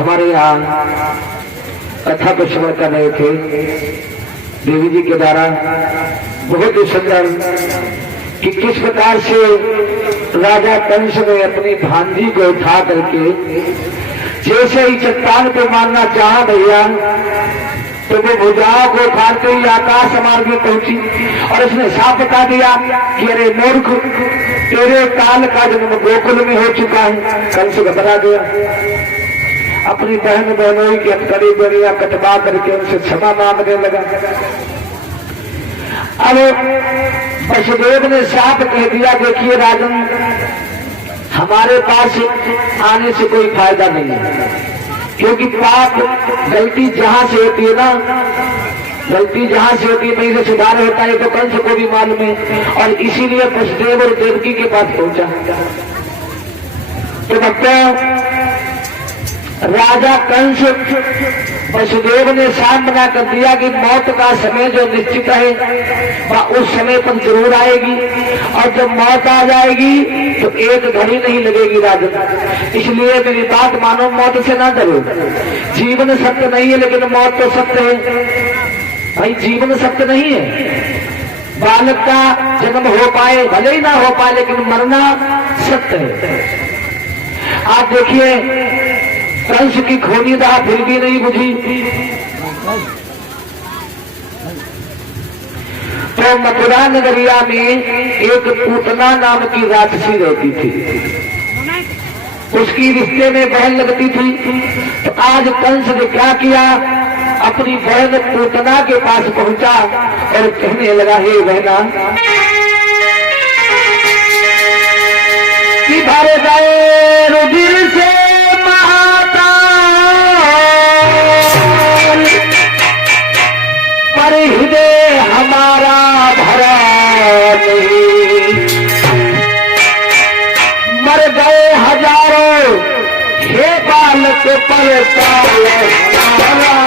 हमारे यहाँ कथा को श्रवण कर रहे थे देवी जी के द्वारा। बहुत ही सुंदर कि किस प्रकार से राजा कंस ने अपनी भांजी को उठा करके जैसे ही चट्टान पे मारना चाहा भैया, तो वो भुजाओं को उखाड़ते ही आकाश मार्ग में पहुंची और उसने साफ बता दिया कि अरे मूर्ख, तेरे काल का जन्म गोकुल में हो चुका है। कंस घबरा गया, अपनी बहन बहनोई की हथकड़ी बेड़ियां कटवा करके उनसे क्षमा मांगने लगा। अब वसुदेव ने साफ कह दिया, देखिए राजन, हमारे पास आने से कोई फायदा नहीं है, क्योंकि पाप गलती जहां से होती है ना, गलती जहां से होती है वहीं से सुधार होता है, तो कंस को भी मालूम है। और इसीलिए वसुदेव और देवकी के पास पहुंचा। तो भक्तों, राजा कंस वसुदेव ने साफ मना कर दिया कि मौत का समय जो निश्चित है वह उस समय पर जरूर आएगी, और जब मौत आ जाएगी तो एक घड़ी नहीं लगेगी राजन। इसलिए मेरी बात मानो, मौत से ना डरो। जीवन सत्य नहीं है लेकिन मौत तो सत्य है भाई। जीवन सत्य नहीं है, बालक का जन्म हो पाए भले ही ना हो पाए, लेकिन मरना सत्य है। आप देखिए, कंस की खोनी दाह फिर भी नहीं बुझी, तो मथुरा नगरिया में एक पूतना नाम की राक्षसी रहती थी, उसकी रिश्ते में बहन लगती थी। तो आज कंस ने क्या किया, अपनी बहन पूतना के पास पहुंचा और कहने लगा, हे बहना, कि भरे गए रुधिर से पर हृदय हमारा भरा नहीं, मर गए हजारों हे बालक पर काल हमारा।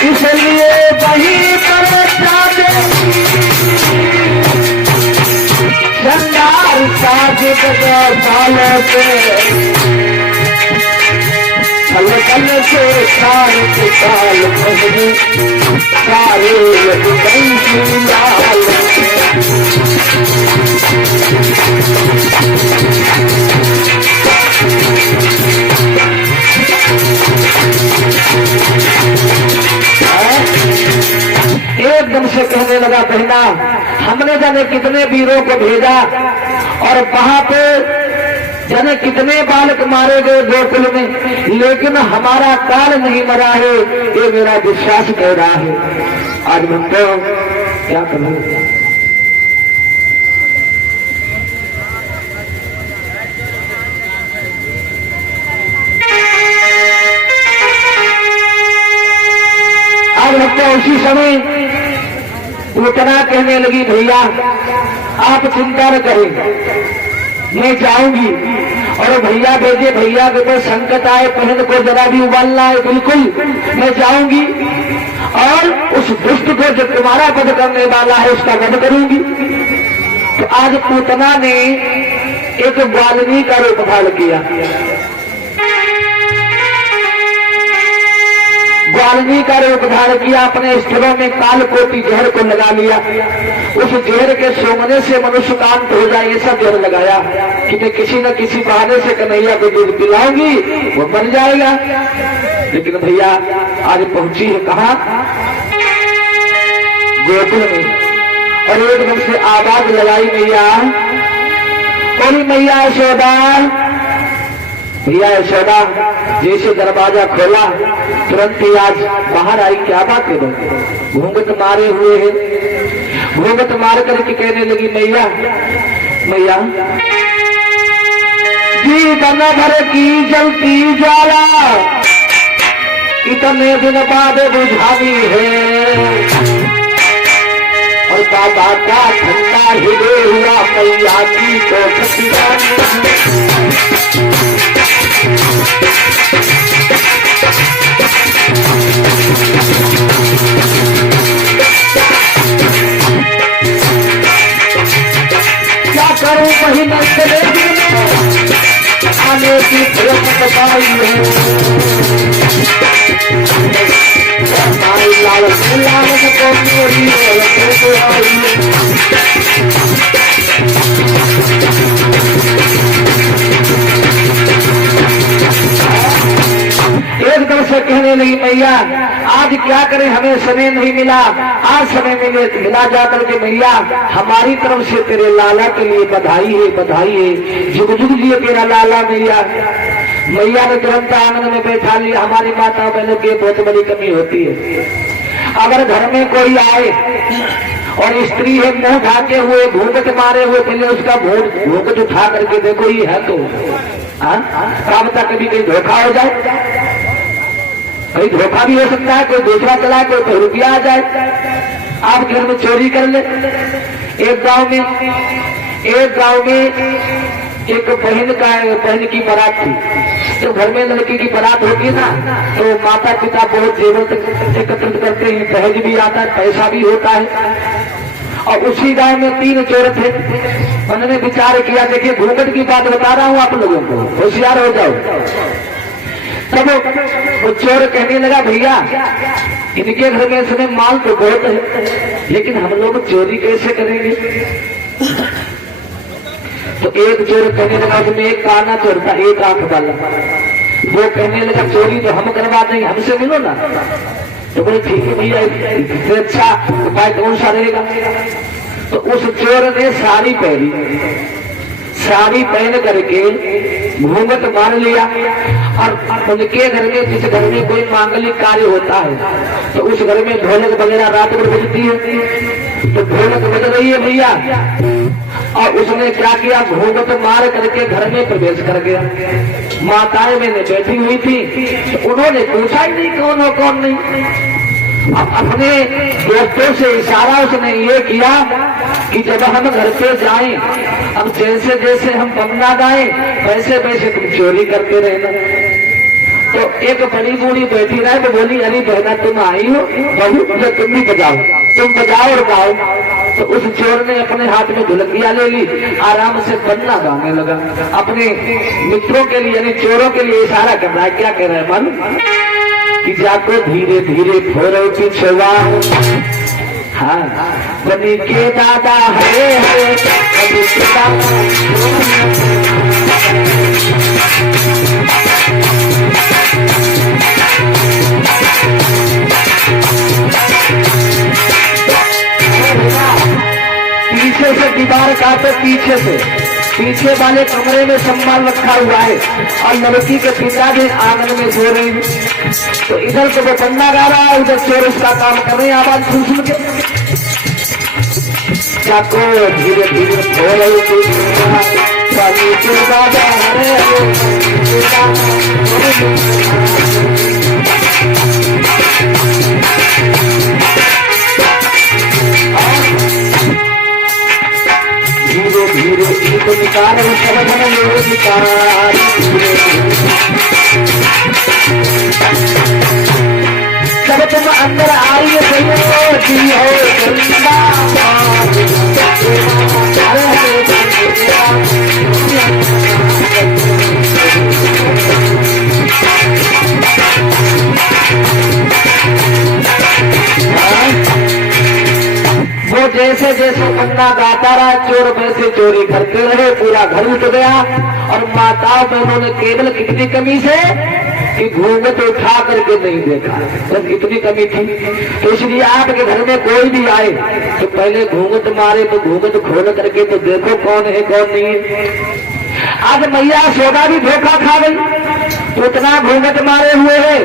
इसलिए वहीं पर जाके संदार साजिद साल पे कल कल से साल के साल भजने सारे कंसी लाल। एकदम से कहने लगा, बहना, हमने जाने कितने वीरों को भेजा और वहां पे जाने कितने बालक मारे गए गोकुल में, लेकिन हमारा काल नहीं मरा है, ये मेरा विश्वास कह रहा है। आज भक्तों, क्या करूं, उसी समय पूतना कहने लगी, भैया आप चिंता न करें, मैं जाऊंगी। और भैया भेजे, भैया के कोई संकट आए, बहन को जरा भी उबालना है, बिल्कुल मैं जाऊंगी और उस दुष्ट को जो तुम्हारा वध करने वाला है उसका वध करूंगी। तो आज पूतना ने एक ग्वालिनी का रूप धारण किया। ग्वालिनी का रूप धारण किया, अपने स्थलों में कालकोटि जहर को लगा लिया। उस जहर के सोमने से मनुष्य का अंत हो जाए, ऐसा जहर लगाया कि मैं किसी न किसी बहाने से कन्हैया को दूध पिलाऊंगी, वो मर जाएगा। लेकिन भैया आज पहुंची है कहाँ, गोकुल में, और एकदम से आवाज लगाई, मैया, बोली मैया यशोदा। भैया यशोदा जैसे दरवाजा खोला तुरंत ही आज बाहर आई, क्या बात करो, घूंघट मारे हुए हैं। घूंघट मार करके कहने लगी, मैया, मैया, जीवन भर की जलती ज्वाला इतने दिन बाद बुझानी है, और बाबा का ठंडा हृदय हुआ मैया की को लाले की प्रेम पाई है लाल लाल को मेरी आई एकदम से कहने लगी मैया आज क्या करें, हमें समय नहीं मिला, आज समय मिला जाकर के मैया हमारी तरफ से तेरे लाला के लिए बधाई है, बधाई है, जुग जुग जिए तेरा लाला। मैया मैया ने तुरंत आंगन में बैठा लिया। हमारी माता बहनों की बहुत बड़ी कमी होती है, अगर घर में कोई आए और स्त्री है मुंह ढाके हुए घूंघट मारे हुए, पहले उसका घूंघट उठा करके देखो ये है तो क्या बता कभी कहीं धोखा हो जाए, कहीं धोखा भी हो सकता है, कोई दूसरा चलाए, कोई रुपया आ जाए, आप घर में चोरी कर ले। एक गांव में एक बहन की बारात थी। तो घर में लड़की की बारात होगी ना तो माता पिता बहुत जेवर एकत्रित करते हैं, दहेज भी आता है, पैसा भी होता है। और उसी गांव में 3 चोर थे। उन्होंने विचार किया, देखिए घूंघट की बात बता रहा हूं आप लोगों को, होशियार हो जाओ। तब वो चोर कहने लगा भैया इनके घर में इसमें माल तो बहुत है, लेकिन हम लोग चोरी कैसे करेंगे। तो एक चोर कहने लगा कि मैं एक काना चोर था, एक आंख वाला, वो कहने लगा चोरी तो हम करवा देंगे, हमसे मिलो ना। तो बोले ठीक है भैया, इससे अच्छा उपाय कौन सा रहेगा। तो उस चोर ने साड़ी पहनी, साड़ी पहन करके घूंघट मार लिया और उनके घर में जिस घर में कोई मांगलिक कार्य होता है तो उस घर में ढोलक वगैरह रात भर बजती है। तो ढोलक बज रही है भैया, और उसने क्या किया, घूंघट मार करके घर में प्रवेश कर गया। माताएं मैंने बैठी हुई थी तो उन्होंने पूछा ही नहीं कौन हो कौन नहीं। अब अपने दोस्तों से इशारा उसने ये किया कि जब हम घर पे जाएं, अब जैसे जैसे हम पन्ना गाएं वैसे वैसे तुम चोरी करते रहना। तो एक बड़ी बूढ़ी बैठी रहे तो बोली अरे बहना तुम आई हो, बहू तो तुम भी बजाओ, तुम बजाओ और गाओ। तो उस चोर ने अपने हाथ में ढोलकिया ले ली, आराम से पन्ना गाने लगा। अपने मित्रों के लिए यानी चोरों के लिए इशारा कर रहा है, क्या कह रहा है मालूम कि जाको धीरे धीरे फोरो पिछवा, हाँ बनी के दादा है पीछे से दीवार काटे, पीछे वाले कमरे में सम्मान रखा हुआ है और लड़की के पिताजी आंगन में सो रहे हैं। तो इधर तो वो पन्ना गा रहा है, उधर चोर उसका काम कर रहे हैं, आवाज सुन के जाको धीरे धीरे धीरे धीरे ईद निकार जब तुम अंदर आई वो जैसे जैसे पन्ना गाता रहा चोर वैसे चोरी करते रहे, पूरा घर उठ गया। और माताओं बहनों ने केवल कितनी कमी से कि घूंघट उठा करके नहीं देखा, बस इतनी कमी थी। तो इसलिए आपके घर में कोई भी आए तो पहले घूंघट मारे, तो घूंघट खोल करके तो देखो कौन है कौन नहीं है। आज मैया सोदा भी धोखा खा गई, तो उतना घूंघट मारे हुए है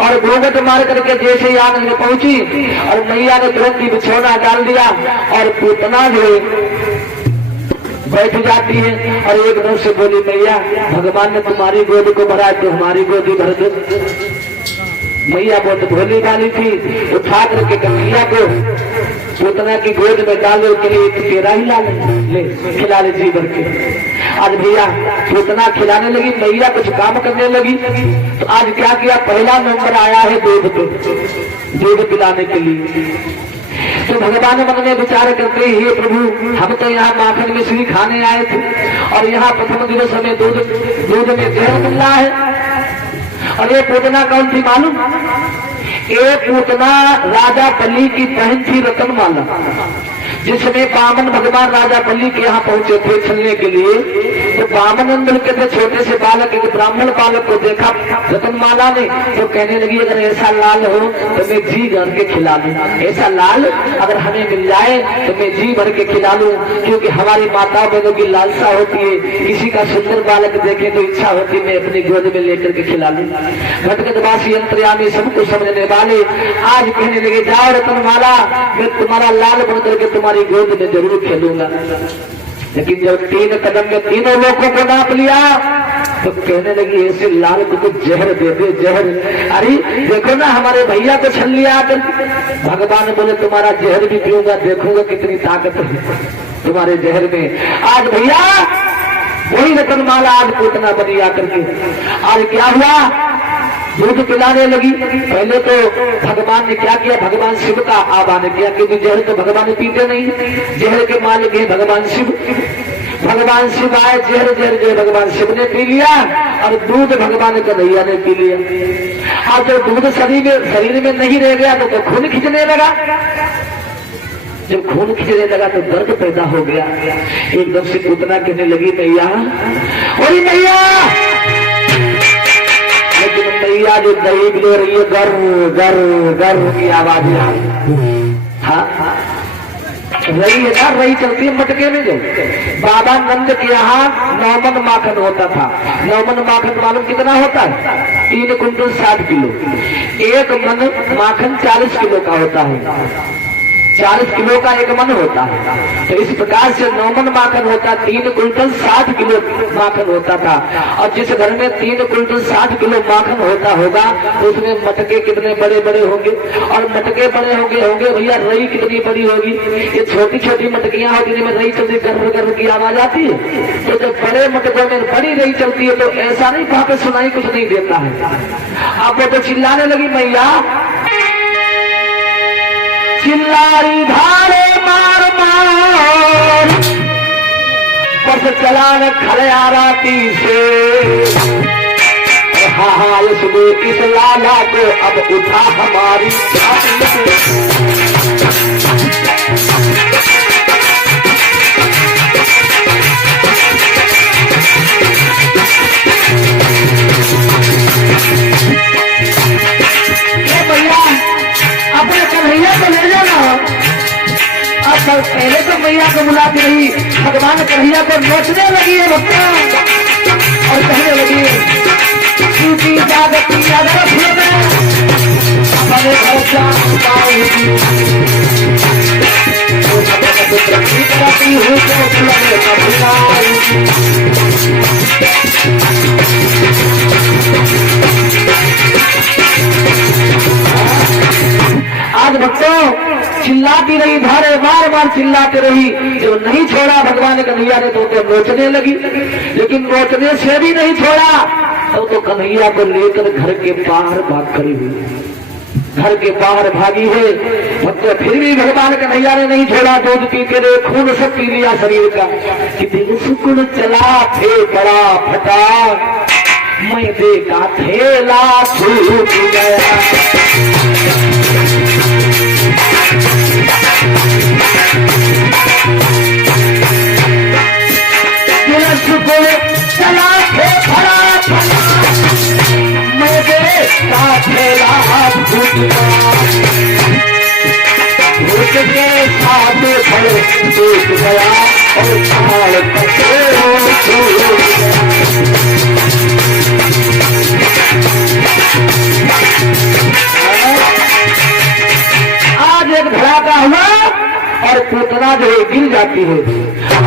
और घूंघट मार करके जैसे ही आंगन में पहुंची और मैया ने तुरंत ही बिछौना डाल दिया और पूतना जो बैठ जाती है और एकदम से बोली मैया भगवान ने तुम्हारी गोद को भरा तो हमारी गोदी भर दो। मैया बहुत भोली वाली थी, उठा करके कन्हैया को पूतना की गोद में डालने के लिए तेरा ही ले खिला ले जी भर के। आज भैया पूतना खिलाने लगी, मैया कुछ काम करने लगी। तो आज क्या किया, पहला नंबर आया है दूध पे, दूध पिलाने के लिए। तो फिर भगवान मन में विचार करते हे प्रभु, हम तो यहाँ माखन मिश्री खाने आए थे और यहाँ प्रथम दिवस हमें दूध में जहर मिल रहा है। और ये पूतना कौन थी मालूम? ये पूतना राजा बलि की बहन थी रतनमाला, जिसमें बामन भगवान राजा बलि के यहाँ पहुंचे थे छलने के लिए। तो बामन नंदन के थे छोटे से बालक, एक ब्राह्मण बालक को देखा रतनमाला ने, तो कहने लगी अगर ऐसा लाल हो तो मैं जी भर के खिला दूं, ऐसा लाल अगर हमें मिल जाए तो मैं जी भर के खिला लूं, क्योंकि हमारी माता बहनों की लालसा होती है, किसी का सुंदर बालक देखे तो इच्छा होती है मैं अपनी गोद में लेकर के खिला लूं। घटगटवासी अंतर्यामी सबको समझने वाले आज कहने लगे जाओ रतनमाला, मैं तुम्हारा लाल बन करके तुम्हारी गोद में जरूर खेलूंगा। लेकिन जब 3 कदम में तीनों लोगों को नाप लिया तो कहने लगी ऐसे लाल को तो जहर दे दे, जहर। अरे देखो ना हमारे भैया को छल लिया आकर। भगवान बोले तुम्हारा जहर भी पीऊंगा, देखूंगा कितनी ताकत है तुम्हारे जहर में। आज भैया वही रतनमाला आज पूतना बनी आकर के। आज क्या हुआ? दूध पिलाने लगी। पहले तो भगवान ने क्या किया, भगवान शिव का आह्वान किया, क्योंकि जहर तो भगवान पीते नहीं, जहर के मालिक है भगवान शिव। भगवान शिव आए, जहर जो भगवान शिव ने पी लिया और दूध भगवान कन्हैया ने पी लिया। और जब दूध शरीर में नहीं रह गया तो खून खींचने लगा। जब खून खींचने लगा तो दर्द पैदा हो गया। एकदम से पूतना कहने लगी मैया, ओरी मैया। लेकिन मैया जो दही ले रही है गर गर गर की आवाज हाँ रही है ना, रही चलती है मटके में। जो बाबा नंद के यहाँ 9 मन माखन होता था। 9 मन माखन मालूम कितना होता है? 3 कुंटल 60 किलो। 1 मन माखन 40 किलो का होता है। 40 किलो का 1 मन होता है। तो इस प्रकार से 9 मन माखन होता, 3 कुंटल 60 किलो माखन होता था। और जिस घर में 3 कुंटल 60 किलो माखन होता होगा तो उसमें मटके कितने बड़े बड़े होंगे। और मटके बड़े होंगे भैया, रई कितनी बड़ी होगी। ये छोटी छोटी मटकियां होती जिनमें रई चलती गर्र गर्र की आवाज आती है। तो जब बड़े मटकों में बड़ी रई चलती है तो ऐसा नहीं वहां पे सुनाई कुछ नहीं देता है। अब वो तो चिल्लाने लगी मैया, चिल्लारी धारे मार मार बस चलान खड़े राती से। हाँ इसमें इस लाला को अब उठा हमारी अपने कन्हैया को ले जाना। अब पहले तो मैया को बुलाती रही, भगवान कन्हैया को नोचने लगी है भक्ता और कहने लगी सूची जागती जागत अपने घर कराती हूँ आज भक्तों चिल्लाती रही, धारे बार बार चिल्लाती रही। जब नहीं छोड़ा भगवान कन्हैया ने तो नोचने लगी, लेकिन नोचने से भी नहीं छोड़ा तो कन्हैया को लेकर घर के बाहर भाग खड़ी हुई। घर के बाहर भागी है भक्तों, फिर भी भगवान कन्हैया ने नहीं छोड़ा। दूध पीते रहे, खून सब पी लिया शरीर का कि दिल सुकुड़ चला थे बड़ा फटा, मैं देखा थेला छूट गया। चला थे भरा मैं देखा थेला छूट गया। भूत के साथ टूट गया और छाल आज एक धड़ाका हुआ और पूतना जो है गिर जाती है।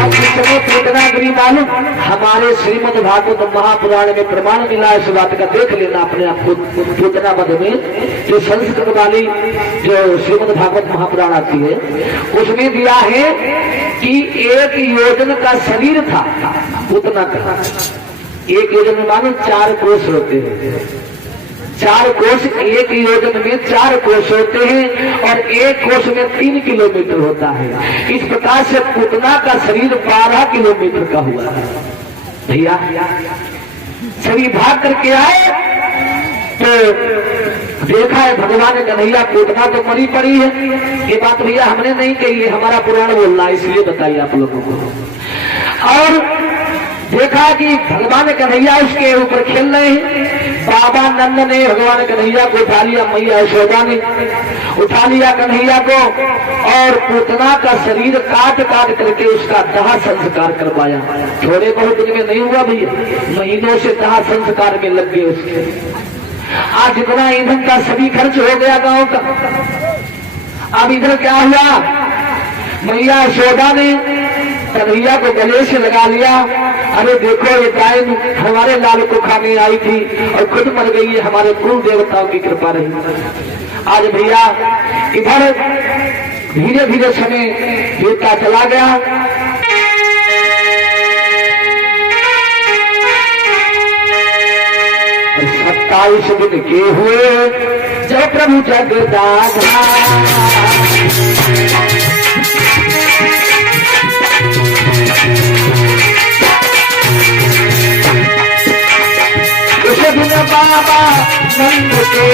अब इस समय पूतना गिरी मालूम हमारे श्रीमद् भागवत महापुराण में प्रमाण मिला है। इस बात का देख लेना अपने आप को। पूतना मद में जो संस्कृत वाली जो श्रीमद् भागवत महापुराण आती है उसमें दिया है कि 1 योजन का शरीर था पूतना का। 1 योजन में मालूम 4 कोष होते हैं। 4 कोस, एक योजन में 4 कोस होते हैं और एक कोस में 3 किलोमीटर होता है। इस प्रकार से पूतना का शरीर 12 किलोमीटर का हुआ है। भैया सभी भाग करके आए तो देखा है भगवान कन्हैया पूतना तो मरी पड़ी है। ये बात भैया हमने नहीं कही है, हमारा पुराण बोल रहा है, इसलिए बताइए आप लोगों को। और देखा कि भगवान कन्हैया उसके ऊपर खेल रहे हैं। बाबा नंद ने भगवान कन्हैया को उठा लिया, मैया यशोदा ने उठा लिया कन्हैया को और पूतना का शरीर काट काट करके उसका दाह संस्कार करवाया। थोड़े बहुत दिन में नहीं हुआ भैया, महीनों से दाह संस्कार में लग गए उसके। आज इतना ईंधन का सभी खर्च हो गया गांव का। अब इधर क्या हुआ, मैया यशोदा ने कन्हैया को गले से लगा लिया। अरे देखो ये गाय हमारे लाल को खाने आई थी और खुद मर गई है, हमारे कुल देवताओं की कृपा रही। आज भैया इधर धीरे धीरे समय बीतता चला गया। 27 दिन के हुए जब प्रभु जगदाधा उस दिन बाबा नंद के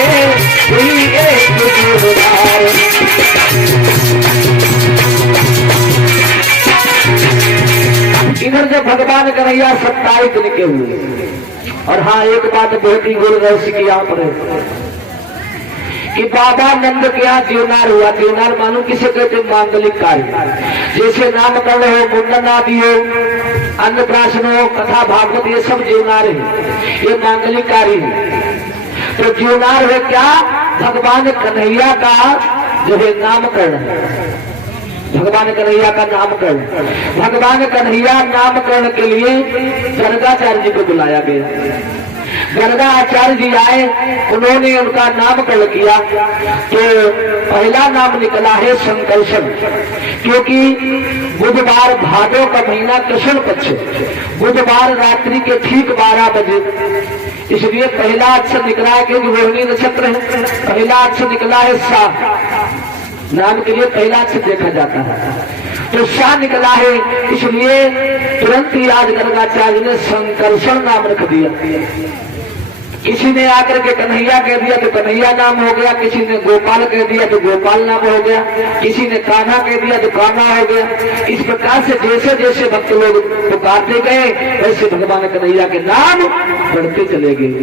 हुई एक जोरदार। इधर जब भगवान कन्हैया 27 दिन के हुए। और हाँ एक बात बहुत ही गुण रहस्य की यहाँ पर है कि बाबा नंद के यहाँ जीवनार हुआ। जीवनार मालूम किसे कहते, मांगलिक कार्य, जैसे नामकरण हो, मुंडन आदि हो, अन्नप्राशन हो, कथा भागवत, ये सब जीवनार है, ये मांगलिक कार्य है। तो जीवनार है क्या, भगवान कन्हैया का जो है नामकरण है, भगवान कन्हैया का नामकरण। भगवान कन्हैया नामकरण के लिए गर्गाचार्य जी को बुलाया गया। गर्गाचार्य जी आए, उन्होंने उनका नामकरण किया। तो पहला नाम निकला है संकर्षण, क्योंकि बुधवार भादों का महीना कृष्ण पक्ष, बुधवार रात्रि के ठीक 12 बजे, इसलिए पहला अक्षर निकला है क्योंकि रोहिणी नक्षत्र है। पहला अक्षर निकला है सा, नाम के लिए पहला अक्षर देखा जाता है, तो शाह निकला है, इसलिए तुरंत ही आज गर्गाचार्य ने संकर्षण नाम रख दिया। किसी ने आकर के कन्हैया कह दिया तो कन्हैया नाम हो गया, किसी ने गोपाल कह दिया तो गोपाल नाम हो गया, किसी ने कान्हा कह दिया तो कान्हा हो गया। इस प्रकार से जैसे जैसे भक्त लोग पुकारते गए वैसे भगवान कन्हैया के नाम बढ़ते चले गए।